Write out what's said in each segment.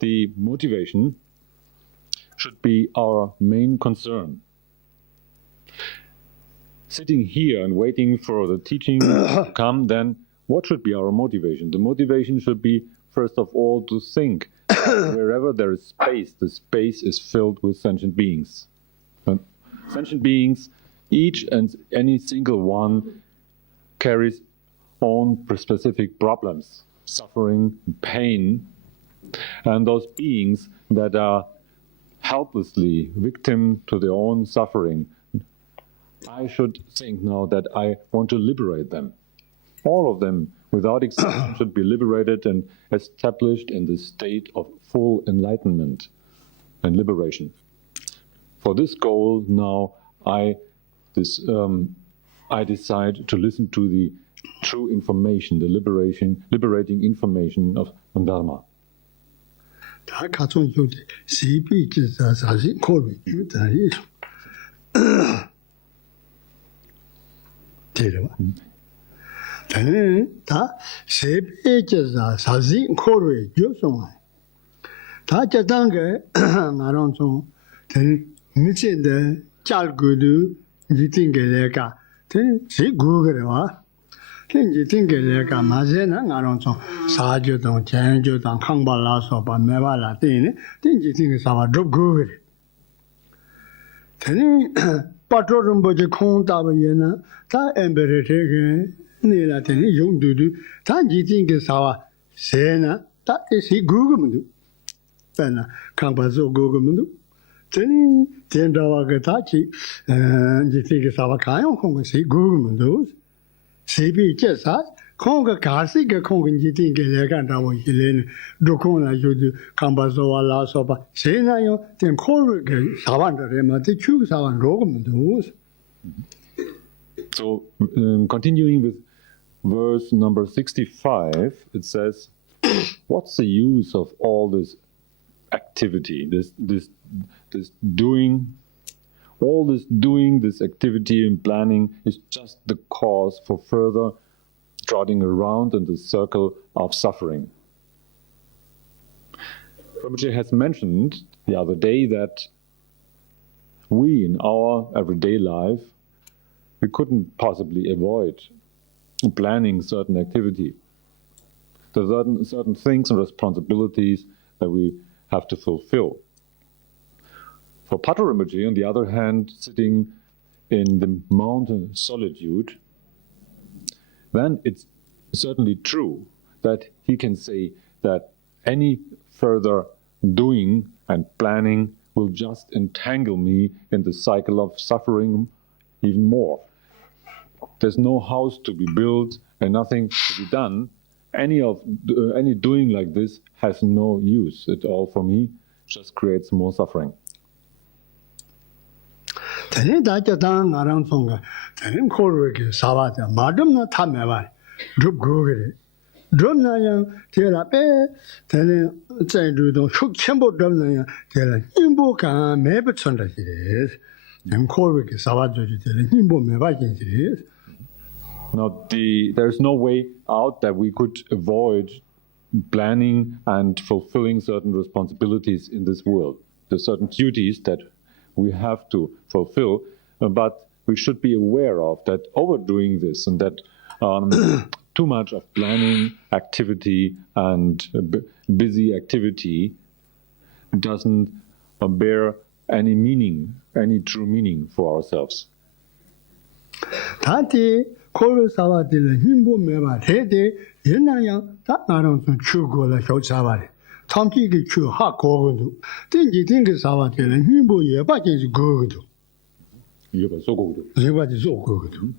the motivation should be our main concern. Sitting here and waiting for the teaching to come, then what should be our motivation? The motivation should be, first of all, to think wherever there is space, the space is filled with sentient beings. And sentient beings, each and any single one, carries own specific problems, suffering, pain, and those beings that are helplessly victim to their own suffering, I should think now that I want to liberate them. All of them, without exception, should be liberated and established in the state of full enlightenment and liberation. For this goal, now I decide to listen to the true information, the liberating information of Dharma. Patrul Rinpoche Kong Taba Yena, Ta Embere Teke, Nila Teni, Yung Dudu, Tanji Tinke Sawa, Sena, Ta Esi Gugumundu. Pena, Kampazo Gugumundu. Teni, Tendawa Gatachi, Jitinke Sawa Kayon Kong, Si Gugumundu. Sebi Chesa, Konga Kasika Kong Jitinke Legandawa Hilene, Dukona Judu, Kampazo La Soba, Sena Yo, Ten Korga, Savanda Rema, the Chu Savan Rogumundu. So, continuing with verse number 65, it says, what's the use of all this activity, this doing? All this doing, this activity and planning is just the cause for further trotting around in the circle of suffering. Rinpoche has mentioned the other day that we, in our everyday life, we couldn't possibly avoid planning certain activity. There are certain things and responsibilities that we have to fulfill. For Patrul Rinpoche, on the other hand, sitting in the mountain solitude, then it's certainly true that he can say that any further doing and planning will just entangle me in the cycle of suffering even more. There's no house to be built and nothing to be done. Any doing like this has no use at all for me, just creates more suffering. Tene dacha tang ngarang songa, tene korwe ke sawata, madam na tamewa, drup gugere. Drum na yang, tela pe, tene zai rudong, shuk chenpo drum na yang, tela nimbo ka mebe chonda jires. Tene korwe ke sawata ji tela nimbo meba jires. Now, there's no way out that we could avoid planning and fulfilling certain responsibilities in this world. There's certain duties that we have to fulfill, but we should be aware of that overdoing this and that too much of planning, activity, and busy activity doesn't bear any meaning, any true meaning for ourselves. Tati koru sawa de himbo meba de yenayang ta narong sun chugo la shou sawa. Tamki ki chu ha gogundu. Tenji tingi sawa de himbo yeba jinsi gogundu. Yeba so gogundu. Yeba ji so gogundu.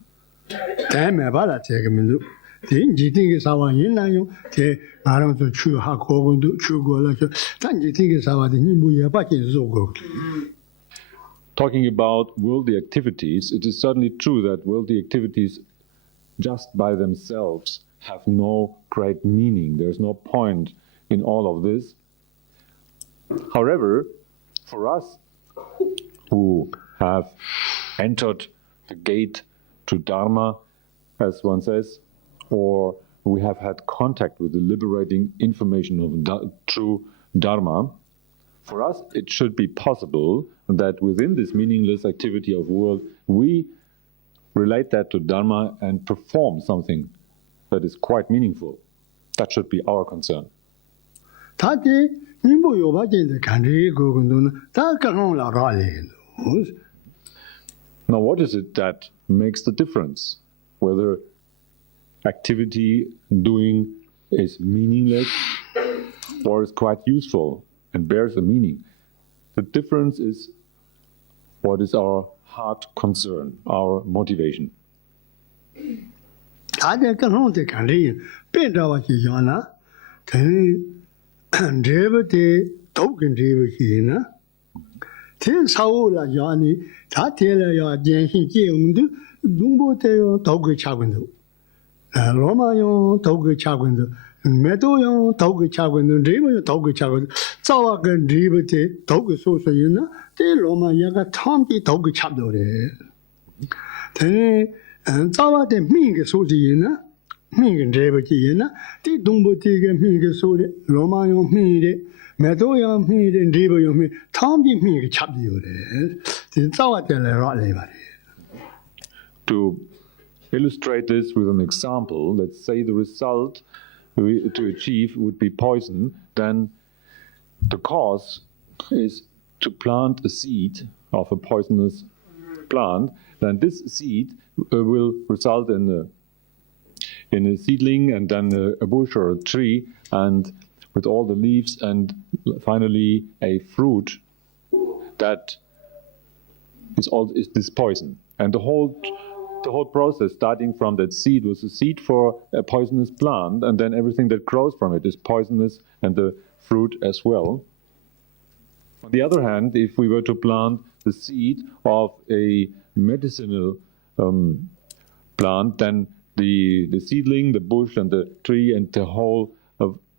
Tai meba la tega mindu. Tenji tingi sawa yenayang de narong sun chu ha gogundu, chugo la shou. Tenji tingi sawa de himbo yeba jinsi so gogundu. Talking about worldly activities, it is certainly true that worldly activities just by themselves have no great meaning. There's no point in all of this. However, for us who have entered the gate to Dharma, as one says, or we have had contact with the liberating information of true Dharma, for us it should be possible that within this meaningless activity of world, we relate that to Dharma and perform something that is quite meaningful. That should be our concern. Now, what is it that makes the difference? Whether activity doing is meaningless or is quite useful and bears a meaning. The difference is what is our heart concern, our motivation. To illustrate this with an example, let's say the result to achieve would be poison, then the cause is to plant a seed of a poisonous plant, then this seed will result in a seedling and then a bush or a tree, and with all the leaves, and finally a fruit that is this poison. And the whole process, starting from that seed, was a seed for a poisonous plant, and then everything that grows from it is poisonous, and the fruit as well. On the other hand, if we were to plant the seed of a medicinal plant, then the seedling, the bush, and the tree, and the whole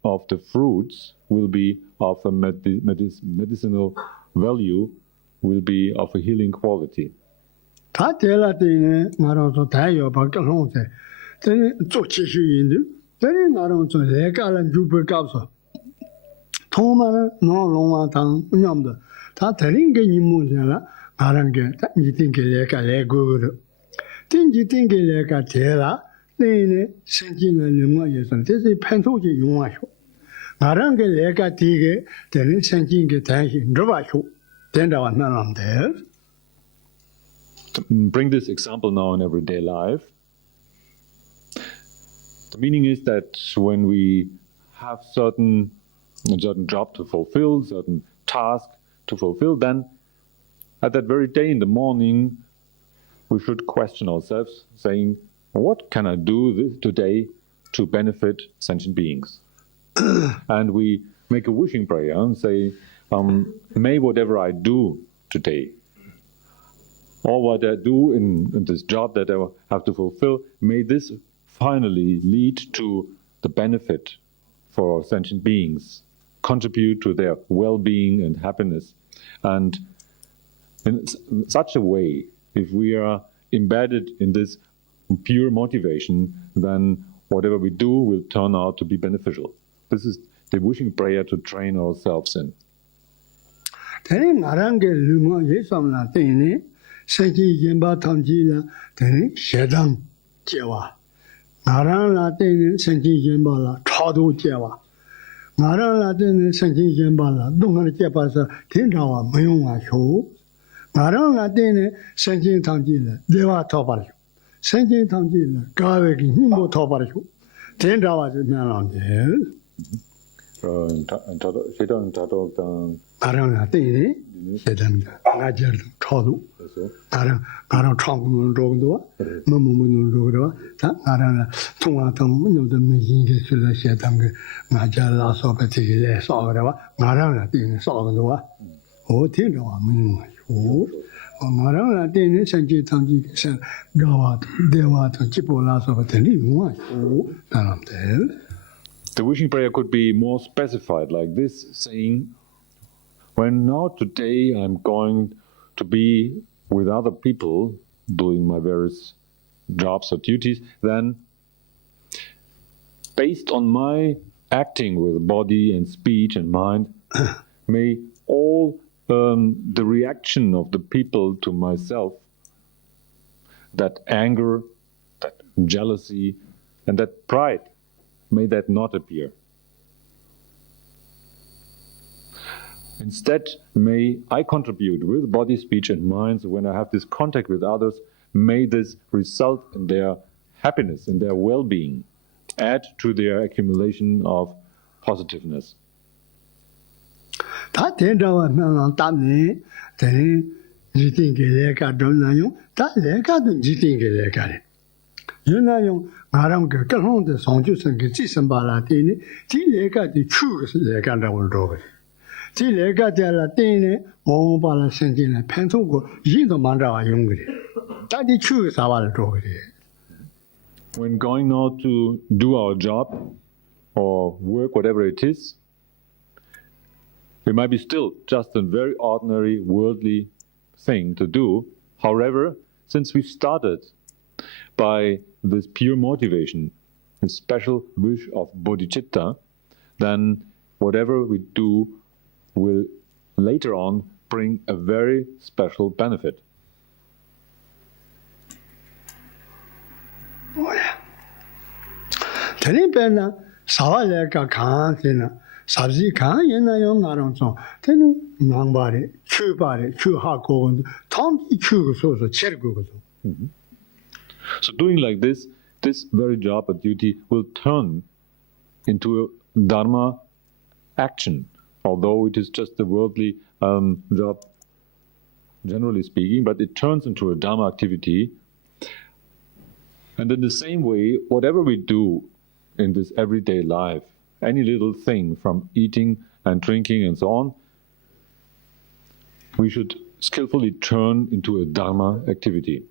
of the fruits will be of a medicinal value, will be of a healing quality. Bring this example now in everyday life. The meaning is that when we have a certain job to fulfill, certain task to fulfill, then at that very day in the morning, we should question ourselves, saying, what can I do today to benefit sentient beings? And we make a wishing prayer and say, may whatever I do today, or what I do in this job that I have to fulfill, may this finally lead to the benefit for sentient beings, contribute to their well-being and happiness. And in such a way, if we are embedded in this pure motivation, then whatever we do will turn out to be beneficial. This is the wishing prayer to train ourselves in. The wishing prayer could be more specified like this, saying, when now today I'm going to be with other people doing my various jobs or duties, then based on my acting with body and speech and mind, may all the reaction of the people to myself, that anger, that jealousy, and that pride, may that not appear. Instead, may I contribute with body, speech, and mind, so when I have this contact with others, may this result in their happiness, in their well-being, add to their accumulation of positiveness. 다 된다고 하면 땀이 되는 지팅게 내가 돈나요 다 내가도 지팅게 내가래 연나요 나랑 그 그런데 성주선 그 지선발라티니 지 내가도 추스 내가라고 그러고 지 내가자라 때네 오발라 생기네 펜송고 인도 만다와 용그래 다디 추 사발을 그러고 When going now to do our job or work, whatever it is, it might be still just a very ordinary worldly thing to do. However, since we started by this pure motivation, a special wish of Bodhicitta, then whatever we do will later on bring a very special benefit. 테니베나 사와레가 칸테나 sabzi kaan yena yung narang song, teni nangbari, chubari, chuhakogon, tamdi chugu so chergu. So doing like this very job or duty will turn into a Dharma action, although it is just a worldly job, generally speaking, but it turns into a Dharma activity. And in the same way, whatever we do in this everyday life, any little thing from eating and drinking and so on, we should skillfully turn into a Dharma activity.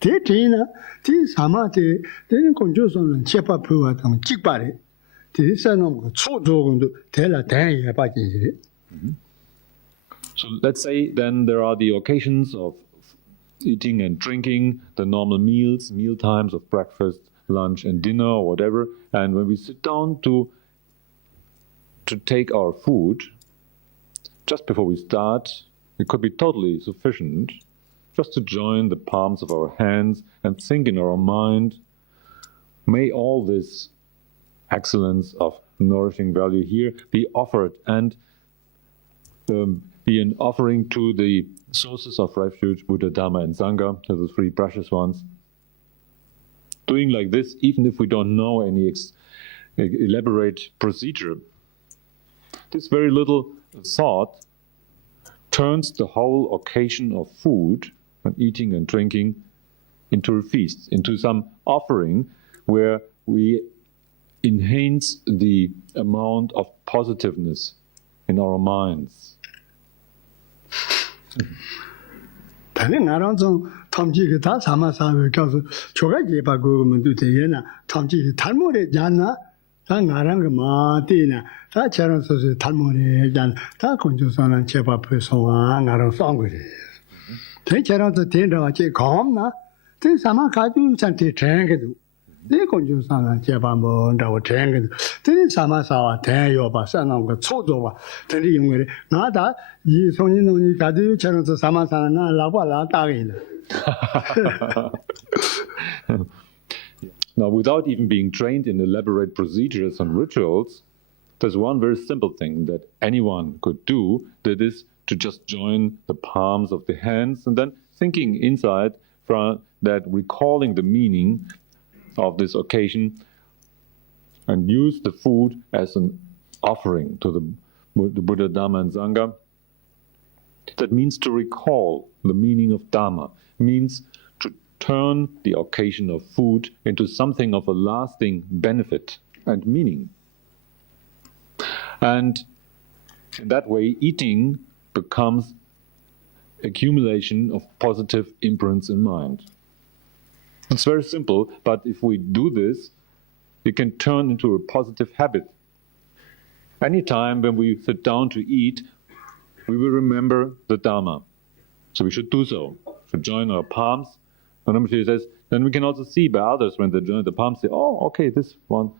Tetina, this Hamate, then conjunction Chepa Pua on Chipari. This is no so to tell a day about it. So let's say then there are the occasions of eating and drinking, the normal meals, meal times of breakfast, lunch, and dinner, or whatever. And when we sit down to take our food, just before we start, it could be totally sufficient just to join the palms of our hands and think in our mind, may all this excellence of nourishing value here be offered and be an offering to the sources of refuge, Buddha, Dharma, and Sangha, to the three precious ones. Doing like this, even if we don't know any elaborate procedure, this very little thought turns the whole occasion of food and eating and drinking into a feast, into some offering where we enhance the amount of positiveness in our minds. 네 건조사는 제반번 다고 쟁게 되는 사마사와 대요바 사는 거 초도와 되는 용어를 나다 이 손님이 가도 저런서 사마사는 라바라 따게는 Now, without even being trained in elaborate procedures and rituals, there's one very simple thing that anyone could do, that is to just join the palms of the hands and then thinking inside from that, recalling the meaning of this occasion, and use the food as an offering to the Buddha, Dharma, and Sangha. That means to recall the meaning of Dharma, means to turn the occasion of food into something of a lasting benefit and meaning. And in that way, eating becomes accumulation of positive imprints in mind. It's very simple, but if we do this, it can turn into a positive habit. Anytime when we sit down to eat, we will remember the Dharma. So we should do so. We should join our palms. And Rinpoche says, then we can also see by others when they join the palms, say, oh, okay, this one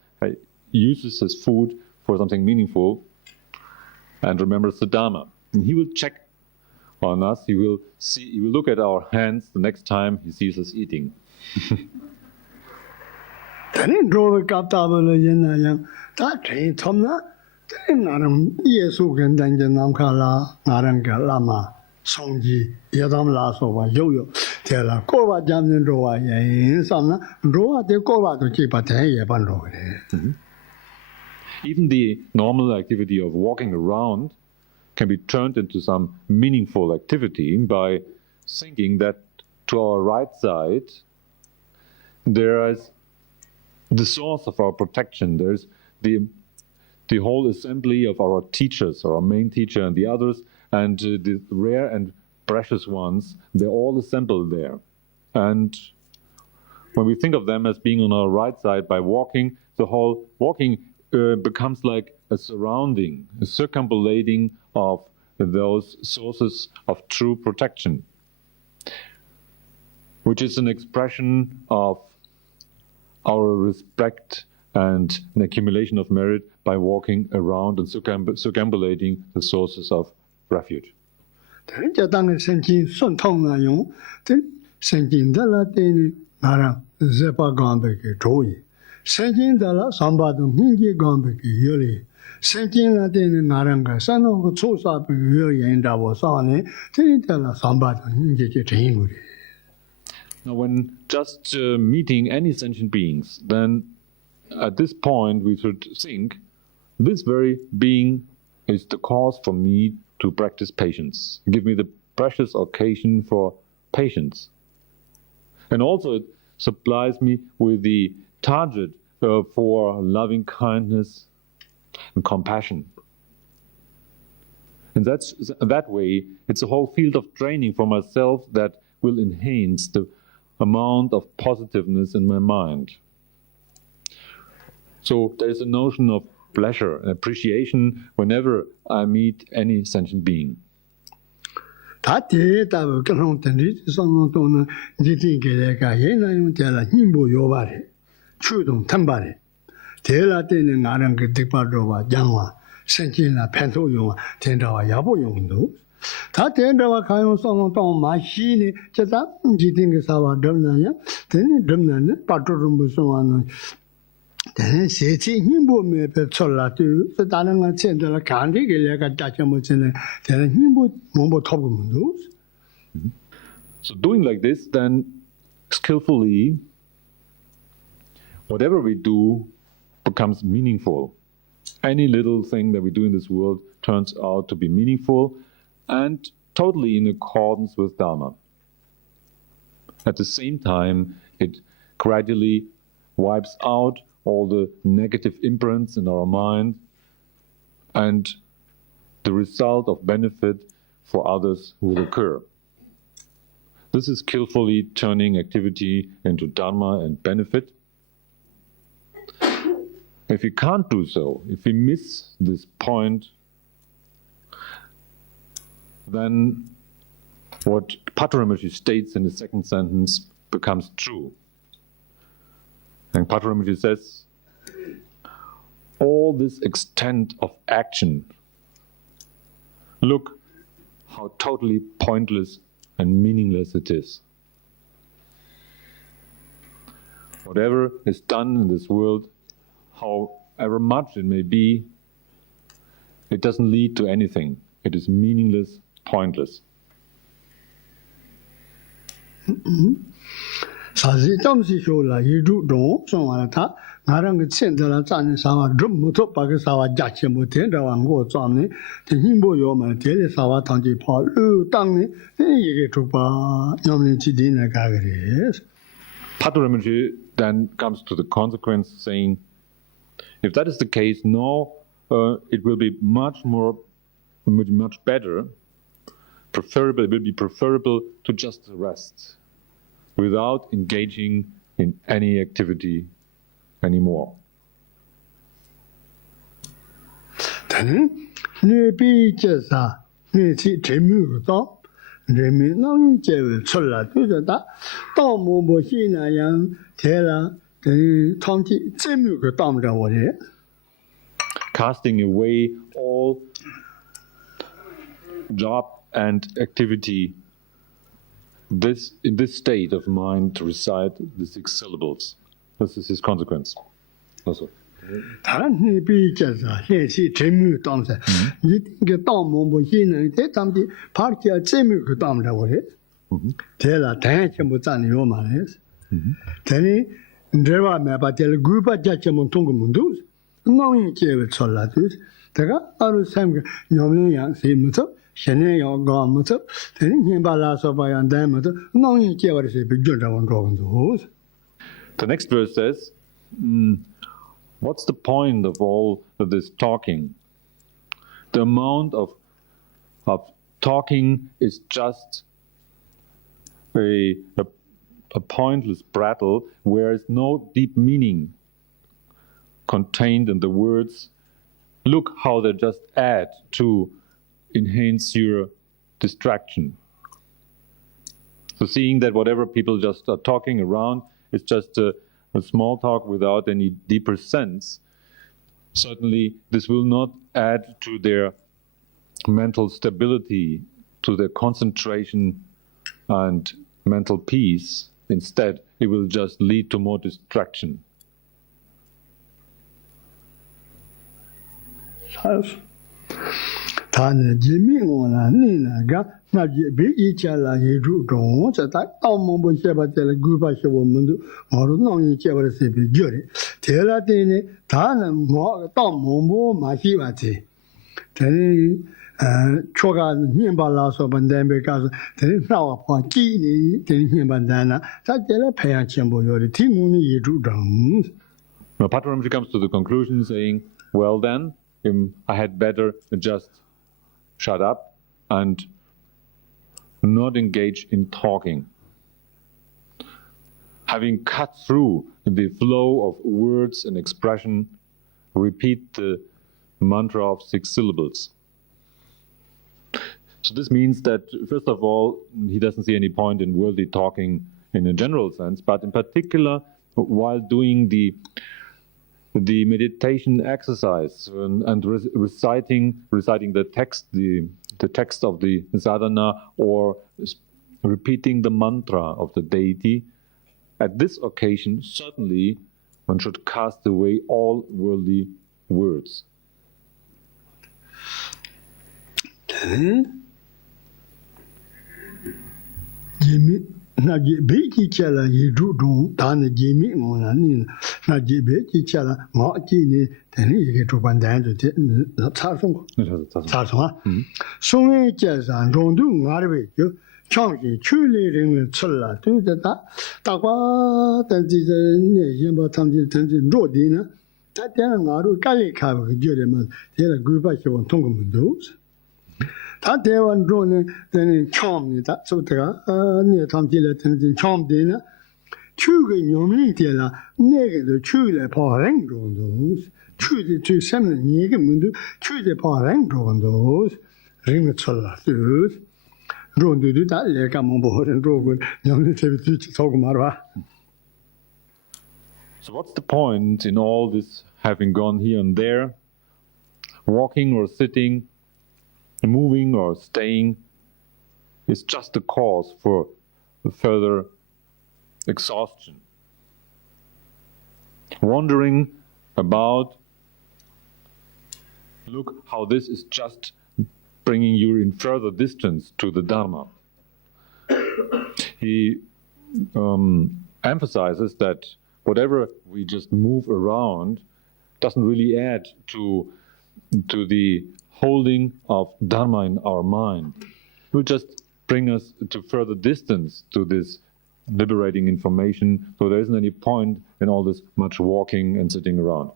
uses his food for something meaningful and remembers the Dharma. And he will check on us. He will look at our hands the next time he sees us eating. Even the normal activity of walking around can be turned into some meaningful activity by thinking that to our right side there is the source of our protection. There's the whole assembly of our teachers, our main teacher and the others, and the rare and precious ones, they're all assembled there. And when we think of them as being on our right side by walking, the whole walking becomes like a surrounding, a circumambulating of those sources of true protection, which is an expression of our respect and an accumulation of merit by walking around and circumambulating the sources of refuge. Now, when just meeting any sentient beings, then at this point we should think, this very being is the cause for me to practice patience. Give me the precious occasion for patience. And also it supplies me with the target for loving kindness and compassion. And that way, it's a whole field of training for myself that will enhance the amount of positiveness in my mind. So there's a notion of pleasure and appreciation whenever I meet any sentient being. So doing like this, then skillfully, whatever we do becomes meaningful. Any little thing that we do in this world turns out to be meaningful and totally in accordance with Dharma. At the same time, it gradually wipes out all the negative imprints in our mind and the result of benefit for others will occur. This is skillfully turning activity into Dharma and benefit. If we can't do so, if we miss this point, then what Patrul Rinpoche states in the second sentence becomes true. And Patrul Rinpoche says, all this extent of action, look how totally pointless and meaningless it is. Whatever is done in this world, however much it may be, it doesn't lead to anything. It is meaningless, pointless. Patrul Rinpoche then comes to the consequence saying, if that is the case, now it will be much better, preferable, it will be preferable to just rest without engaging in any activity anymore. Maybe just maybe Jimmy Tom, Jimmy, no, Jerry, Sola, do that. Tom Mobohina, young Taylor, the Tonti, Jimmy, Tom, the Casting away all job and activity, in this state of mind to recite the 6 syllables. This is his consequence. Also. Maybe just Jimmy Tom said, you get Tom Mobohina, take some party at Jimmy Tom, Taylor, thank you, but on your manners. Tenny, Dreva Mapa tell a group of judgment Tungumundus. No, you gave Solatus. Take up our Sam Young Simuto, Shane or Gomuto, telling him Balaso by and Damato. No, you gave us a big judge on drawing the hose. The next verse says, what's the point of all of this talking? The amount of talking is just a pointless prattle where is no deep meaning contained in the words. Look how they just add to enhance your distraction. So seeing that whatever people just are talking around is just a small talk without any deeper sense, certainly this will not add to their mental stability, to their concentration and mental peace. Instead, it will just lead to more distraction. Tana Jimmy on a Nina, not be each other, he drew drones at that almost tell a group of women or no each other say be jury. Tell a dine, Tana more Tom Mombo, Mahivati. Telling Choga Nimbala so bandam because telling now upon Gini, telling him bandana, that tell a pay and chamber, the Timuni, you drew drones. Now, Patrul comes to the conclusion saying, well then, I had better just shut up and not engage in talking. Having cut through the flow of words and expression, repeat the mantra of 6 syllables. So this means that, first of all, he doesn't see any point in worldly talking in a general sense, but in particular, while doing the meditation exercise and reciting the text, the text of the sadhana, or repeating the mantra of the deity, at this occasion, certainly one should cast away all worldly words. Jimmy. Naji Beki Chella, you do Tana Jimmy on a Nina, Naji Beki Chella, Martini, then you get to Bandan to Tarsuma. So many jazz and don't do Marve, you chunky, truly ring with Sola, to the Takwa, that is a Yamba Tamji Tanzin Rodina, that young Maru Kalika, Jeremy, tell a group of you on Tongum. That day one drone then charm that so near Tom Dilla and charm dinner. Chugin Yomi Dilla, negative Chula Parang drone those, Chudi to 7 years, Chudi Parang drone those, ring with solar those. Drone to do that, they come on board and drove with young teacher talk Marpa. So, what's the point in all this having gone here and there, walking or sitting? Moving or staying is just a cause for further exhaustion. Wandering about, look how this is just bringing you in further distance to the Dharma. He emphasizes that whatever we just move around doesn't really add to the holding of Dharma in our mind. It will just bring us to further distance to this liberating information, so there isn't any point in all this much walking and sitting around.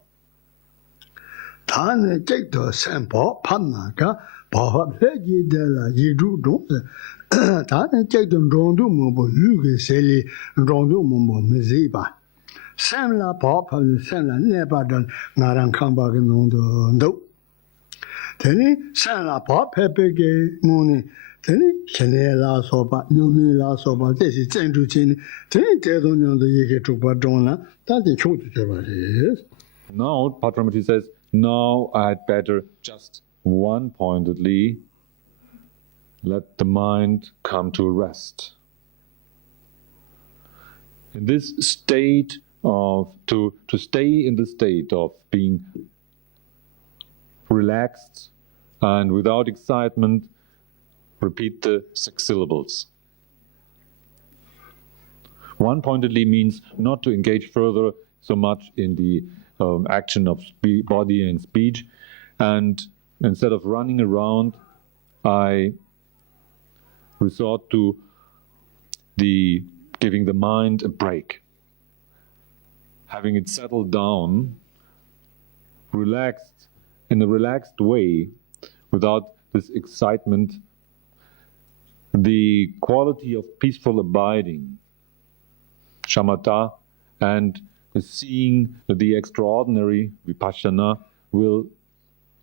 Teni sana pa pepe ge muni. Teni kene la soba, nyumi la soba, desi zendu chini. Teni tedo nyando yeke chukpa zhona. Tati chotu cheba res. Now, Patrul says, now I had better just one-pointedly let the mind come to rest. In this state of, to stay in the state of being relaxed and without excitement, repeat the 6 syllables. One-pointedly means not to engage further so much in the action of body and speech, and instead of running around, I resort to giving the mind a break, having it settle down, relaxed, in a relaxed way, without this excitement. The quality of peaceful abiding, shamatha, and seeing the extraordinary, vipassana, will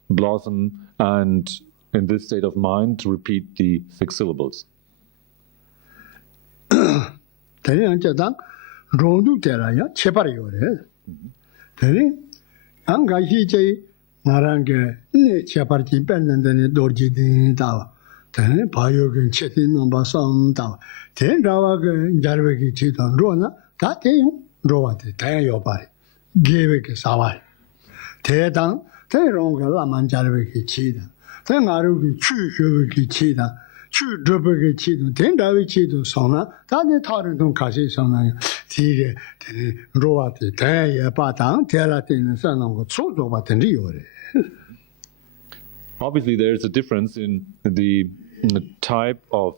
blossom, and in this state of mind, repeat the 6 syllables. Teni anchadang rondu tera ya chepari yore. Teni anga hijay narange ne cheparti pendandani dorji din dawa. Teni payogen chetin namba sam dawa. Teni rawa ge jarveki chitan rona, ta teyo rowa te teyo yopari. Gewe ke sawari. Tedang, teni ronga laman jarveki chitan. Teni ngaruki chu shuveki chitan. Chu drupake chitan, teni rawi chitan sona, ta ne tarin tong kasi sona, tige teni rowa te teyo patang, tela teni sanang tso zoba teni yore. Obviously, there is a difference in the type of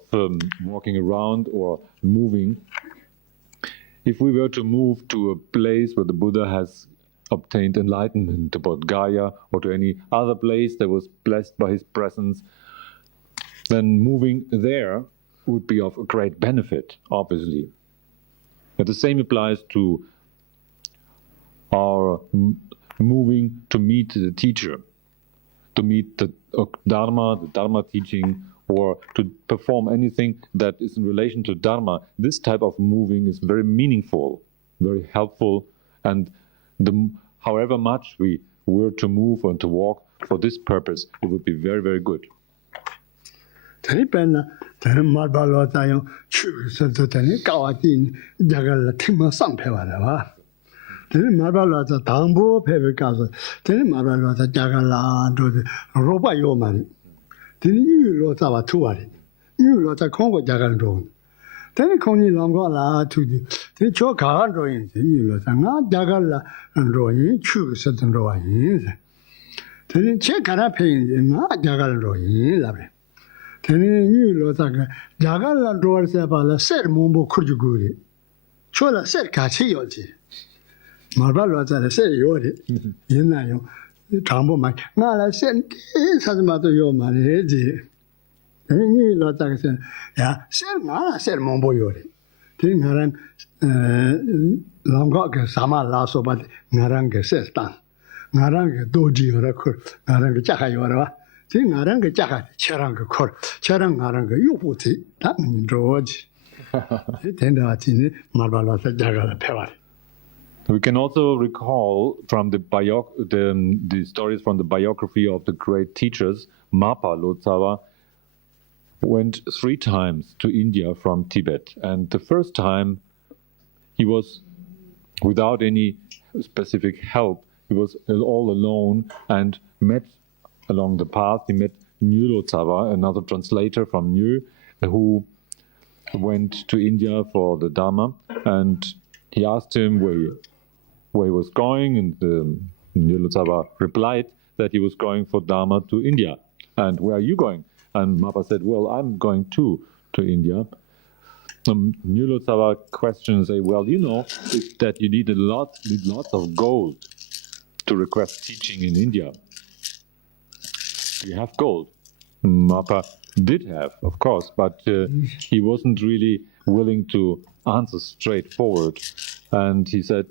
walking around or moving. If we were to move to a place where the Buddha has obtained enlightenment, to Bodh Gaya or to any other place that was blessed by his presence, then moving there would be of a great benefit, obviously. But the same applies to our moving to meet the teacher, to meet the Dharma teaching, or to perform anything that is in relation to Dharma. This type of moving is very meaningful, very helpful, and however much we were to move and to walk for this purpose, it would be very, very good. Teni penna, teni Marpa lo tayo, chu sato teni kawati jagala tima sampewara wa. Teni Marpa lo ta tambo pepe kaso, teni Marpa lo ta jagala do roba yo mani. Teni yu lo ta wa tuwari, yu lo ta kongo jagal do. Teni kongi longo la tu di, teni cho kagan do yin, teni yu lo ta nga jagal la do yin, chu sato do wa yin. Teni che kara pe yin, nga jagal do yin la bre. Teni yu lo ta ka jagal la do wa se pa la ser mumbo kurju guri. Cho la ser kachi yo ji. Marpa lo ta la ser yo ri, yin na yo. Tambo ma, nga la sen sazma to yo ma re ji. Ni lo ta sen ya ser nga ser mombo yo re. Ti ngaran longo ke sama la so ba ngaran ke ser tang. Ngaran ke doji yo ra khur, ngaran ke chakha yo ra. Ti ngaran ke chakha cherang ke khur, cherang ngaran ke yu pu ti ta ni ro ji. Ten da ti ni Marpa lo ta jaga la pe wa. We can also recall from the stories from the biography of the great teachers. Marpa Lotsawa went 3 times to India from Tibet, and the first time he was without any specific help. He was all alone and met along the path. He met Nyu Lotsawa, another translator from Nyu, who went to India for the Dharma, and he asked him where he was going, and Nyu Lotsawa replied that he was going for Dharma to India. And where are you going? And Marpa said, well, I'm going too to India. Nyu Lotsawa questions say, well, you know that you need lots of gold to request teaching in India. You have gold. Marpa did have, of course, but he wasn't really willing to answer straightforward. And he said,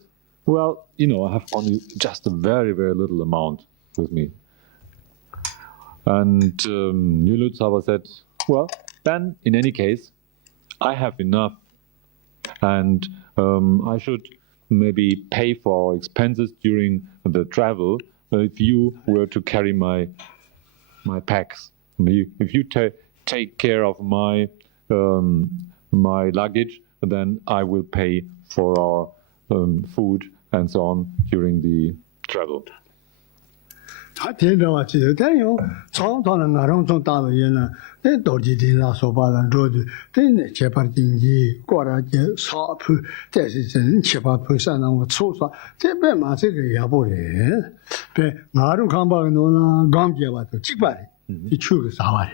well, you know, I have only just a very, very little amount with me. And Nyulu Tsaba said, well, then in any case, I have enough, and I should maybe pay for our expenses during the travel if you were to carry my packs. If you take care of my luggage, then I will pay for our food and so on during the travel. 他听着话，其实但有常常的那种种大的人呢，那到底的那说白了，做的，但那七八经济过了这少铺，但是真七八铺上那我粗刷，这边嘛这个也不嘞，别那种看法弄啦，刚结吧都几百的，你去个啥玩意？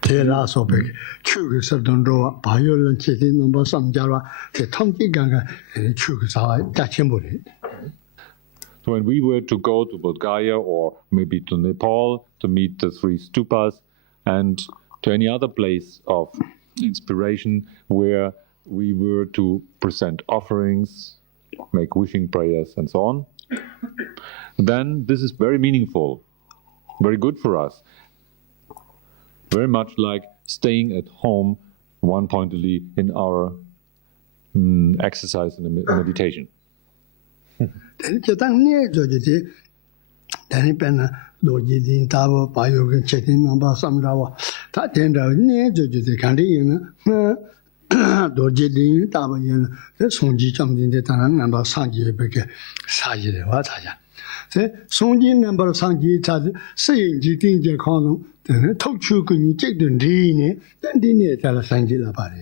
这那说白，去个十吨多，把有人去的能把上家了，这他们这看看，去个啥玩意，加钱不嘞？ So when we were to go to Bodh Gaya or maybe to Nepal to meet the three stupas and to any other place of inspiration where we were to present offerings, make wishing prayers and so on, then this is very meaningful, very good for us. Very much like staying at home one-pointedly in our exercise and meditation. 但就当你做这些，但你变了逻辑的大部把有个确定能把上着哇，他听着你做这些看的人呢，逻辑的大部人呢，这从基上面的当然能把上级别个啥级的话啥呀，这从基能把上级啥子摄影机定在看中，等于偷出个你这顿地呢，等地呢在了上级了吧的。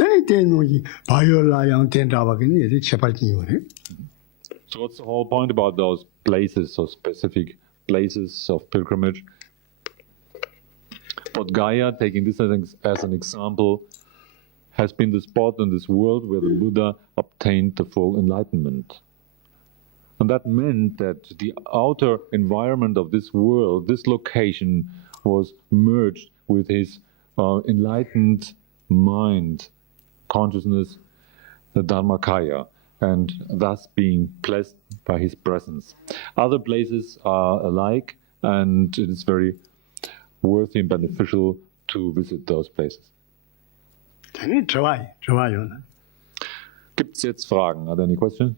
So what's the whole point about those places or specific places of pilgrimage? Bodh Gaya, taking this as an example, has been the spot in this world where the Buddha obtained the full enlightenment. And that meant that the outer environment of this world, this location, was merged with his enlightened mind, consciousness, the Dharmakaya, and thus being blessed by his presence. Other places are alike, and it is very worthy and beneficial to visit those places. Gibt es jetzt Fragen? Are there any questions?